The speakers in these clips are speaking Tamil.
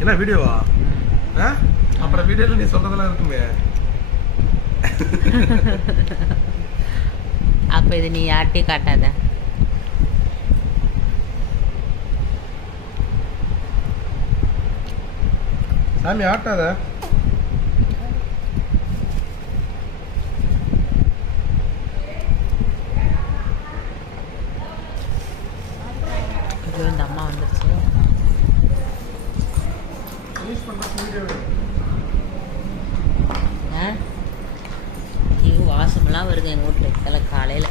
என்ன வீடியோவா? அப்புறம் வீடியோல நீ சொல்றதெல்லாம் இருக்குமே. அப்ப இது நீ யார்கிட்டயும் காட்டாத. சாமி ஆட்டாத. இந்த அம்மா வந்துருச்சு. ஐயோ வாசமெல்லாம் வருது எங்கள் வீட்டில் காலையில்.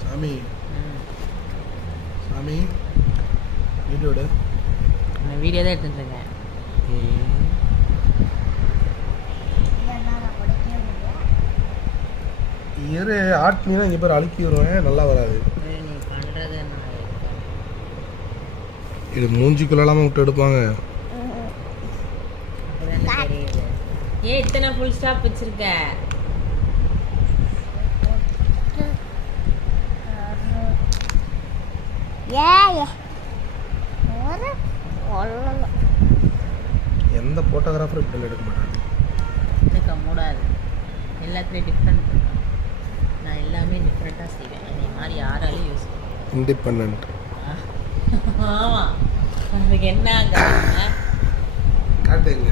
சாமி சாமி வீடியோட நான் வீடியோ தான் எடுத்துட்டுருக்கேன். இரு ஆட்டினா இங்கே பேர் அழுக்கி வருவேன், நல்லா வராது. நீ பண்ணுறது என்ன இது மூஞ்சிக்குள்ளாம விட்டு எடுப்பாங்க. தெரியுது. ஏன் இத்தனை ஃபுல் ஸ்டாப் வச்சிருக்க? எந்த போட்டோகிராஃபரும் இப்படி எடுக்க மாட்டாங்க. எனக்கு மூடாது. எல்லாத்துலேயும் டிஃப்ரெண்ட் இருக்கும். நான் எல்லாமே டிஃப்ரெண்ட்டாக செய்வேன். என்னை மாதிரி யாராலையும் யூஸ் இண்டிபெண்ட். ஆமாம், உங்களுக்கு என்ன காட்டுங்க.